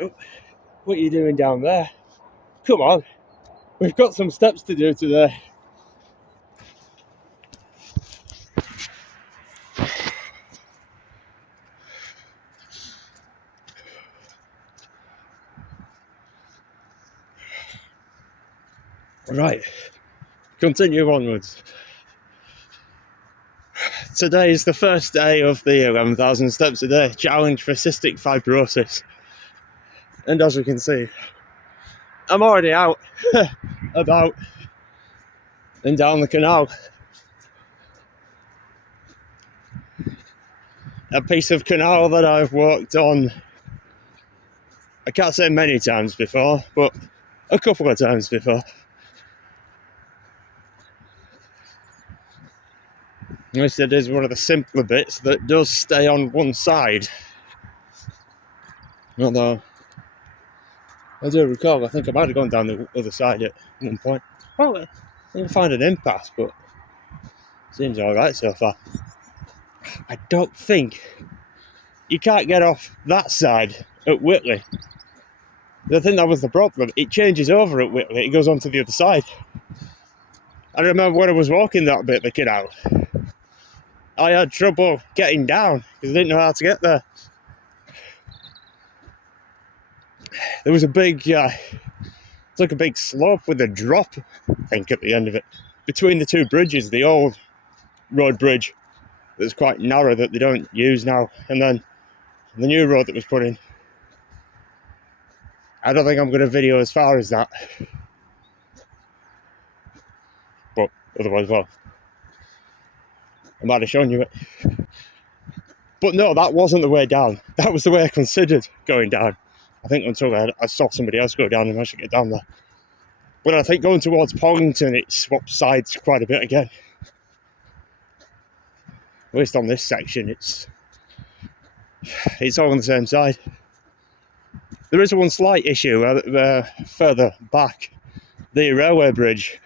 up. What are you doing down there? Come on, we've got some steps to do today. Right, continue onwards. Today is the first day of the 11,000 steps a day challenge for cystic fibrosis. And as you can see, I'm already out, about, and down the canal. A piece of canal that I've walked on, I can't say many times before, but a couple of times before. This is one of the simpler bits that does stay on one side. Although, I do recall, I think I might have gone down the other side at one point. Well, I didn't find an impasse, but seems alright so far. I don't think you can't get off that side at Whitley. I think that was the problem. It changes over at Whitley, it goes on to the other side. I remember when I was walking that bit of the canal, I had trouble getting down because I didn't know how to get there. There was a big, it's like a big slope with a drop, I think, at the end of it. Between the two bridges, the old road bridge that's quite narrow that they don't use now, and then the new road that was put in. I don't think I'm going to video as far as that. But otherwise, well, I might have shown you it. But no, that wasn't the way down. That was the way I considered going down. I think until I saw somebody else go down and managed to get down there. But I think going towards Pollington, it swaps sides quite a bit again. At least on this section, it's all on the same side. There is one slight issue further back. The railway bridge.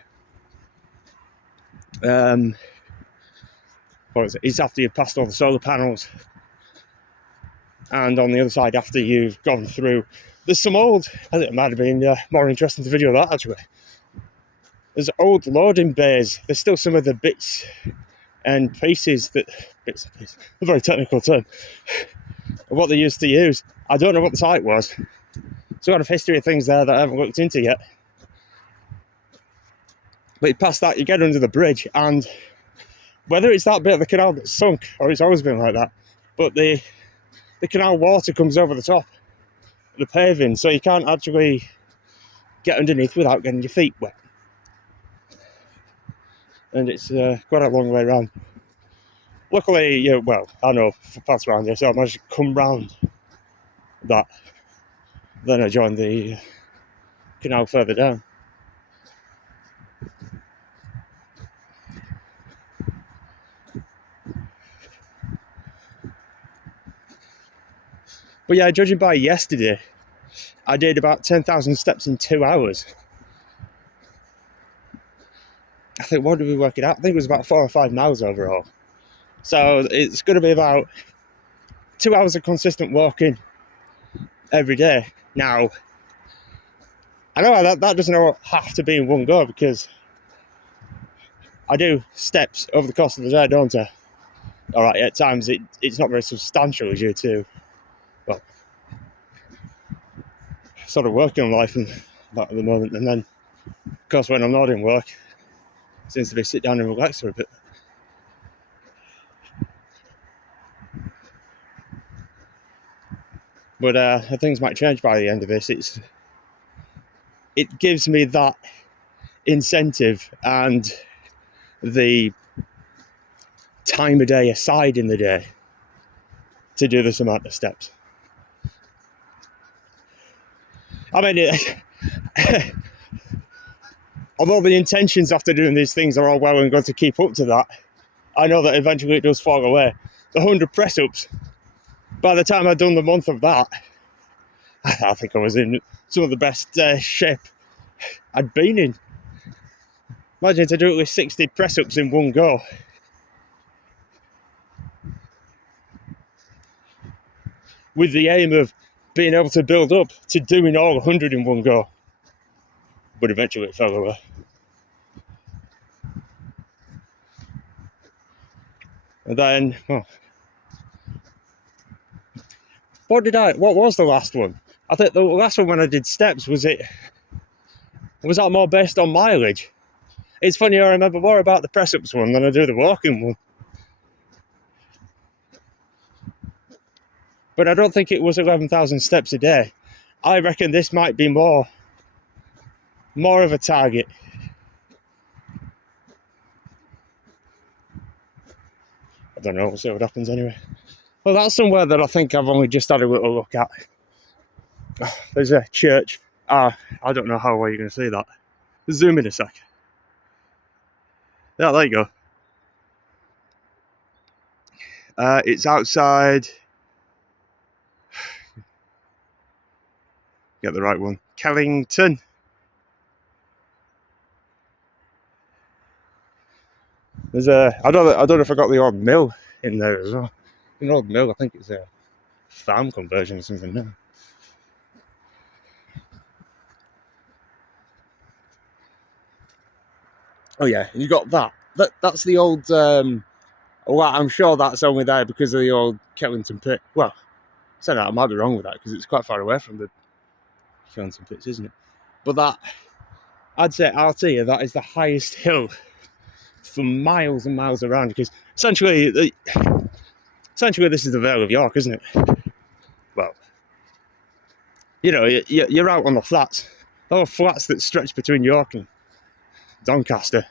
What is it? It's after you've passed all the solar panels. And on the other side, after you've gone through, there's some old, I think it might have been more interesting to video that actually. There's old loading bays. There's still some of the bits and pieces a very technical term, of what they used to use. I don't know what the site was. There's a lot of history of things there that I haven't looked into yet. But past that, you get under the bridge, and whether it's that bit of the canal that's sunk, or it's always been like that, but the canal water comes over the top of the paving, so you can't actually get underneath without getting your feet wet. And it's quite a long way around. Luckily, well, I know paths around here, so I managed to come round that. Then I joined the canal further down. But yeah, judging by yesterday, I did about 10,000 steps in 2 hours. I think, what did we work it out? I think it was about 4 or 5 miles overall. So it's going to be about 2 hours of consistent walking every day. Now, I know that doesn't have to be in one go, because I do steps over the course of the day, don't I? Alright, at times it's not very substantial due to, well, sort of working life and that at the moment. And then, of course, when I'm not in work, it seems to be sit down and relax for a bit. But things might change by the end of this. It gives me that incentive and the time of day aside in the day to do this amount of steps. I mean, although the intentions after doing these things are all well and good to keep up to that, I know that eventually it does fall away. The 100 press-ups, by the time I'd done the month of that, I think I was in some of the best shape I'd been in. Imagine to do it with 60 press-ups in one go. With the aim of being able to build up to doing all 100 in one go. But eventually it fell away. And then, what was the last one? I think the last one when I did steps, was that more based on mileage? It's funny, I remember more about the press-ups one than I do the walking one. But I don't think it was 11,000 steps a day. I reckon this might be more of a target. I don't know, we'll see what happens anyway. Well, that's somewhere that I think I've only just had a little look at. There's a church. I don't know how well you're going to see that. Zoom in a sec. Yeah, there you go. It's outside. Get the right one. Kellington. There's I don't know if I got the old mill in there as well. An old mill, I think it's a farm conversion or something now. Oh yeah, you got that. That's the old. Well, I'm sure that's only there because of the old Kellington pit. Well, say that I might be wrong with that because it's quite far away from the Kellington pits, isn't it? But that, I'd say out here, that is the highest hill for miles and miles around, because essentially this is the Vale of York, isn't it? Well, you know, you're out on the flats. There are flats that stretch between York and Doncaster.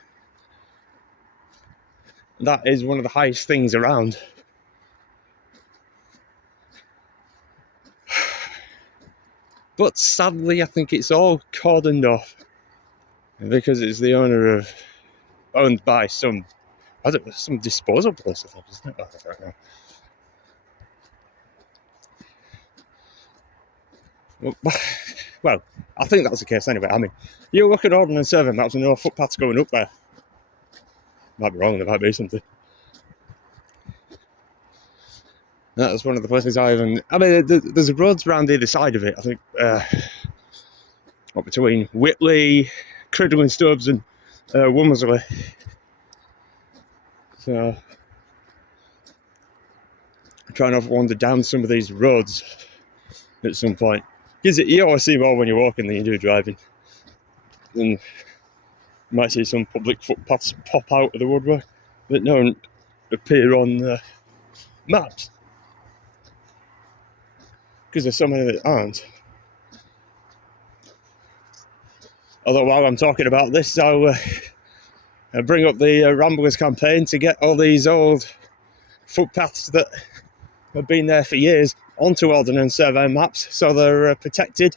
That is one of the highest things around. But sadly, I think it's all cordoned off because it's owned by some disposal place, I think, isn't it? I don't know. Well, I think that's the case anyway. I mean, you look at Ordnance Survey maps and there are footpaths going up there. Might be wrong, there might be something. That's one of the places there's roads around either side of it. I think between Whitley, Criddle Stubbs and Womersley. So I'm trying to wander down some of these roads at some point. Because you always see more when you're walking than you do driving. And you might see some public footpaths pop out of the woodwork that don't appear on maps. Because there's so many that aren't. Although while I'm talking about this, I'll bring up the Ramblers campaign to get all these old footpaths that have been there for years onto Ordnance Survey maps, so they're protected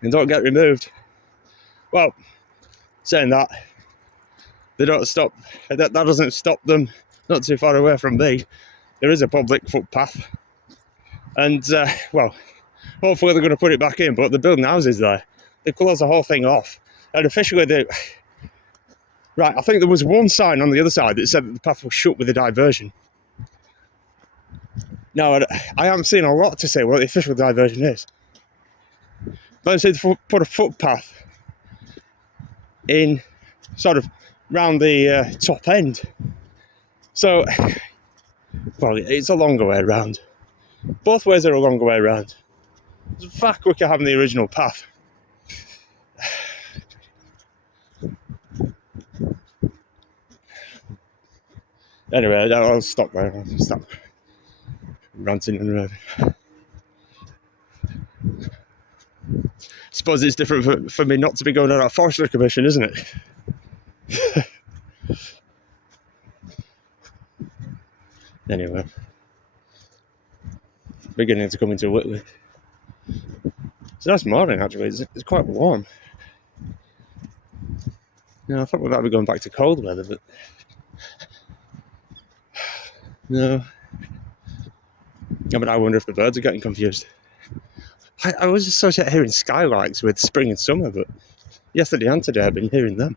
and don't get removed. Well, saying that, they don't stop. That doesn't stop them. Not too far away from me, there is a public footpath, and well, hopefully they're going to put it back in. But they're building houses there. They closed the whole thing off, and officially right. I think there was one sign on the other side that said that the path was shut with a diversion. Now, I haven't seen a lot to say what the official diversion is. But they said to put a footpath in, sort of round the top end. So, well, it's a longer way around. Both ways are a longer way around. It's far quicker having the original path. Anyway, I'll stop there. I'll stop ranting and raving. Suppose it's different for me not to be going on a forestry commission, isn't it? Anyway, beginning to come into Whitley. It's a nice morning, actually. It's quite warm. I thought we might be going back to cold weather, but no. I mean, I wonder if the birds are getting confused. I always associate hearing skylarks with spring and summer, but yesterday and today I've been hearing them.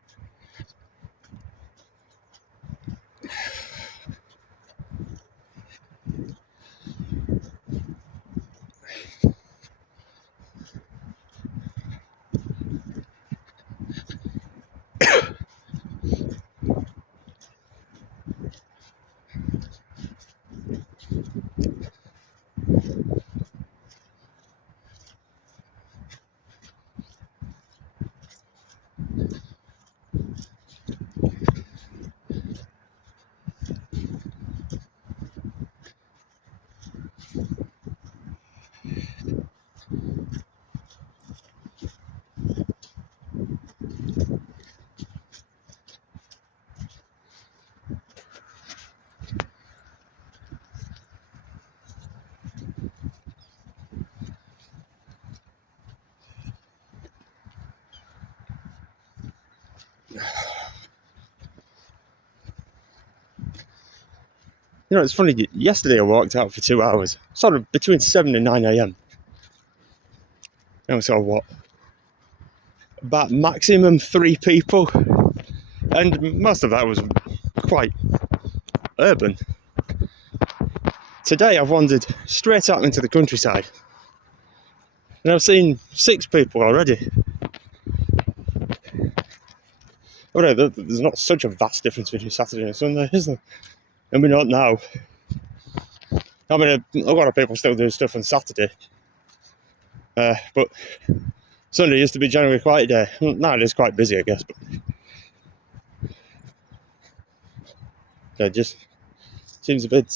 You know, it's funny, yesterday I walked out for 2 hours, sort of between 7 and 9 a.m. And I saw what? About maximum 3 people. And most of that was quite urban. Today I've wandered straight out into the countryside. And I've seen 6 people already. But there's not such a vast difference between Saturday and Sunday, is there? I mean, not now. I mean, a lot of people still do stuff on Saturday. But Sunday used to be generally quite a day. Now it is quite busy, I guess. But it just seems a bit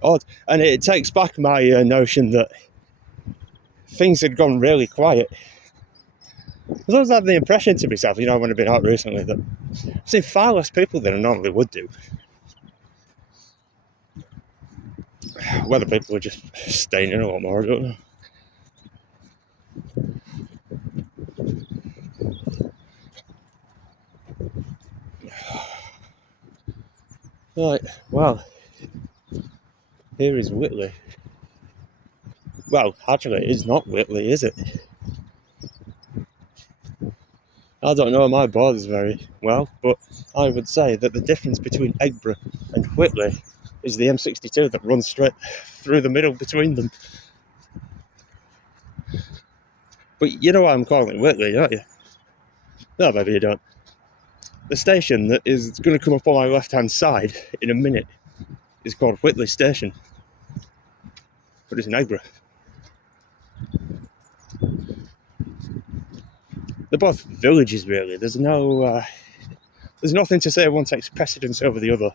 odd. And it takes back my notion that things had gone really quiet. I always had the impression to myself, you know, when I've been out recently, that I've seen far less people than I normally would do. Whether people are just staying in a lot more, I don't know. Right, well, here is Whitley. Well, actually, it's not Whitley, is it? I don't know my borders very well, but I would say that the difference between Eggborough and Whitley is the M62 that runs straight through the middle between them. But you know why I'm calling it Whitley, don't you? No, maybe you don't. The station that is going to come up on my left-hand side in a minute is called Whitley Station, but it's in Eggborough. They're both villages, really. There's nothing to say one takes precedence over the other.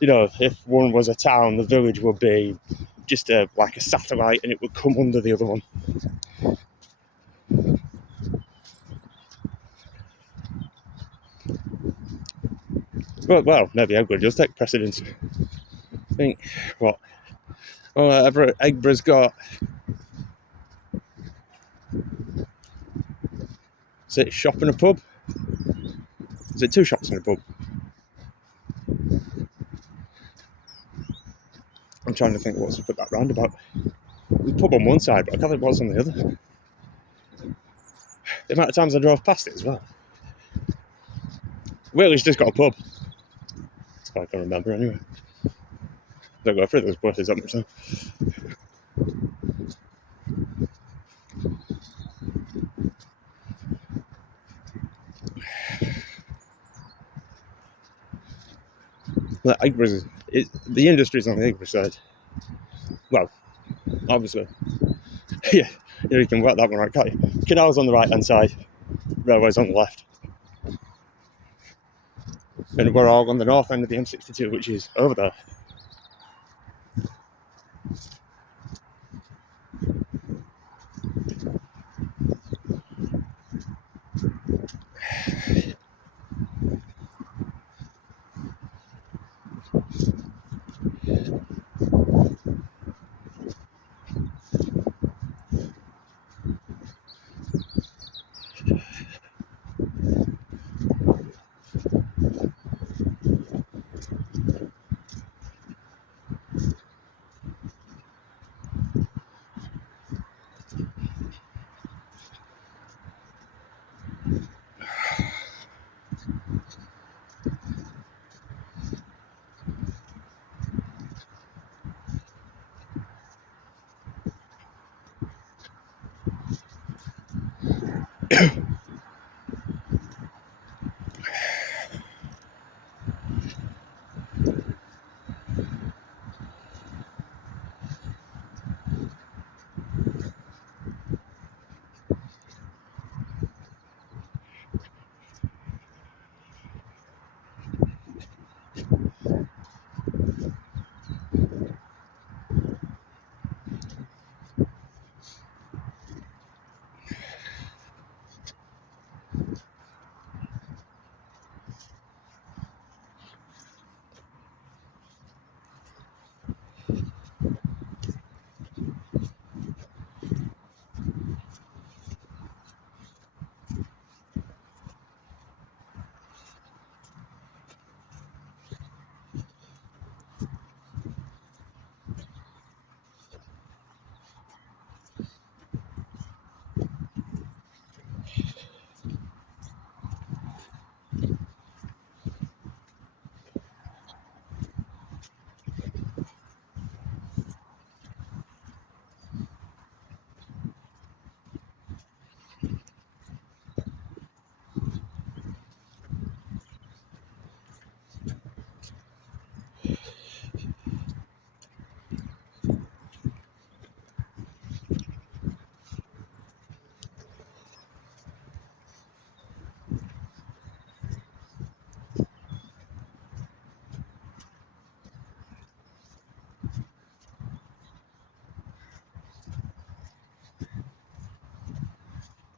You know, if one was a town, the village would be just like a satellite, and it would come under the other one. Well, maybe Eggborough does take precedence. I think what? Oh, Eggborough's got. Is it a shop and a pub? Is it 2 shops and a pub? I'm trying to think what's up at that roundabout. There's a pub on one side, but I can't think what's on the other. The amount of times I drove past it as well. Whitley's just got a pub. That's all I can remember anyway. Don't go through those places that much though. The industry's on the Eggborough side. Well, obviously. Yeah, you can work that one out, can't you? Canal's on the right hand side, railway's on the left. And we're all on the north end of the M62, which is over there.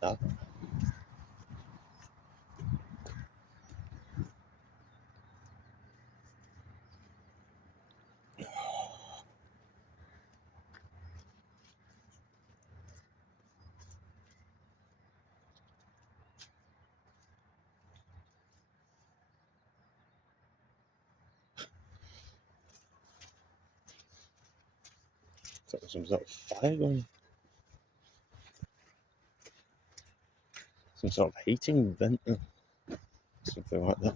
that. So some sort of fire going. Some sort of heating vent. Something like that.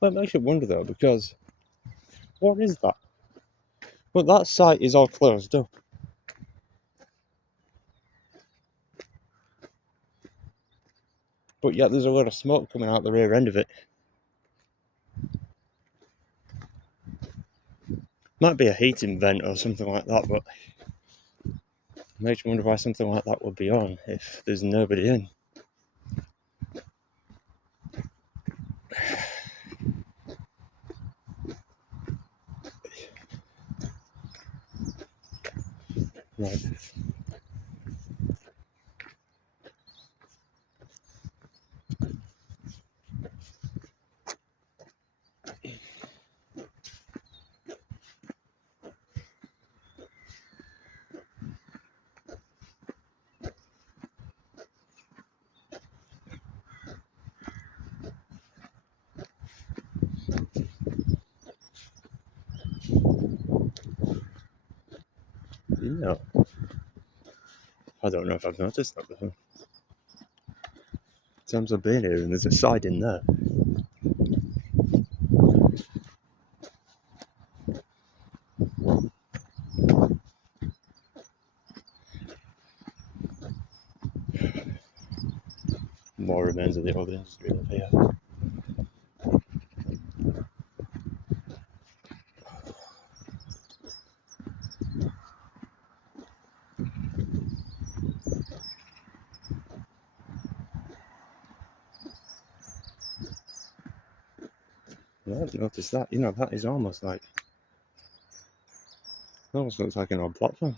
Well, it makes you wonder though, because what is that? Well, that site is all closed up. But yet there's a lot of smoke coming out the rear end of it. Might be a heating vent or something like that, but it makes you wonder why something like that would be on if there's nobody in. Right. No. I don't know if I've noticed that before. Sometimes I've been here and there's a side in there. More remains of the old industry up here. Yeah, I've noticed that. You know, that is almost like, it almost looks like an old platform.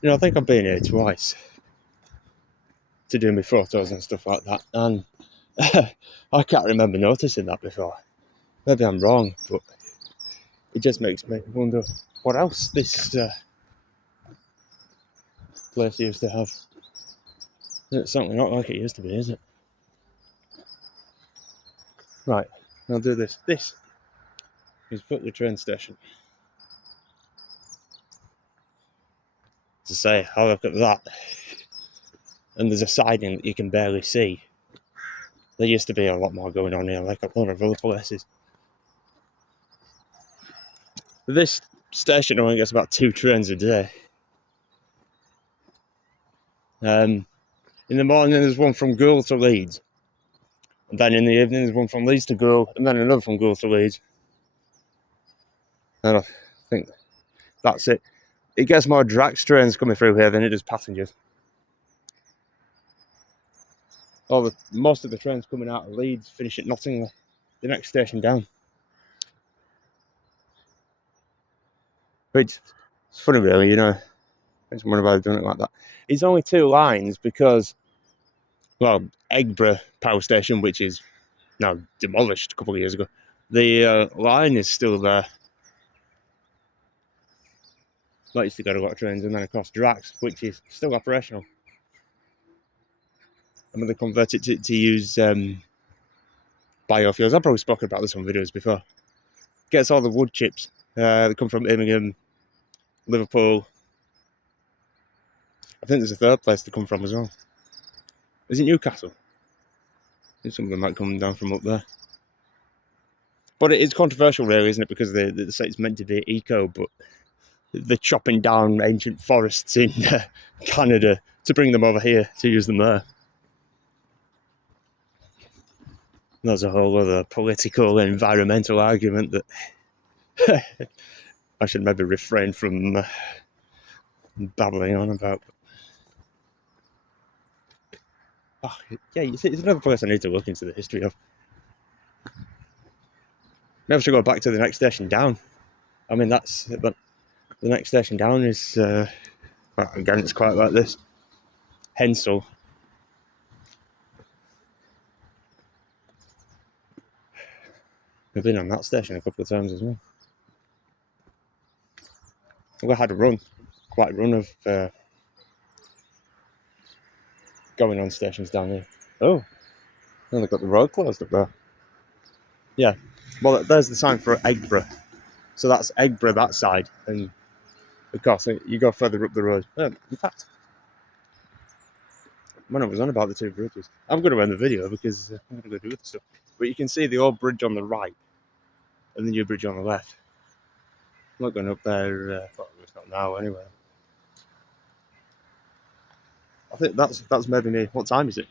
You know, I think I've been here twice to do my photos and stuff like that, and I can't remember noticing that before. Maybe I'm wrong, but it just makes me wonder what else this place used to have. It's certainly not like it used to be, is it? Right, I'll do this. This is Butler train station. To say, I'll look at that, and there's a siding that you can barely see. There used to be a lot more going on here, like a lot of other places. This station only gets about 2 trains a day. In the morning there's one from Goole to Leeds, and then in the evening there's one from Leeds to Goole, and then another from Goole to Leeds. And I think that's it. It gets more Drax trains coming through here than it does passengers. Most of the trains coming out of Leeds finish at Nottingham, the next station down. Which it's funny, really, you know. I just wonder why they've done it like that. It's only 2 lines because, well, Eggborough Power Station, which is now demolished a couple of years ago, the line is still there. That used to go to a lot of trains, and then across Drax, which is still operational. And when they convert it to use biofuels, I've probably spoken about this on videos before. Gets all the wood chips. They come from Birmingham, Liverpool. I think there's a third place to come from as well. Is it Newcastle? I think some of them might come down from up there. But it is controversial, really, isn't it? Because they say it's meant to be eco, but they're chopping down ancient forests in Canada to bring them over here to use them there. There's a whole other political and environmental argument that I should maybe refrain from babbling on about. Oh, yeah, it's another place I need to look into the history of. Maybe I should go back to the next station down. I mean, the next station down is, again, it's quite like this. Hensel. I've been on that station a couple of times as well. We had quite a run of going on stations down here. Oh, and they've got the road closed up there. Yeah, well, there's the sign for Eggborough. So that's Eggborough, that side. And of course, you go further up the road. In fact, when I was on about the two bridges, I'm going to end the video because I'm going to go do other stuff. But you can see the old bridge on the right and the new bridge on the left. I'm not going up there, well, it's not now anyway. I think that's maybe me. What time is it?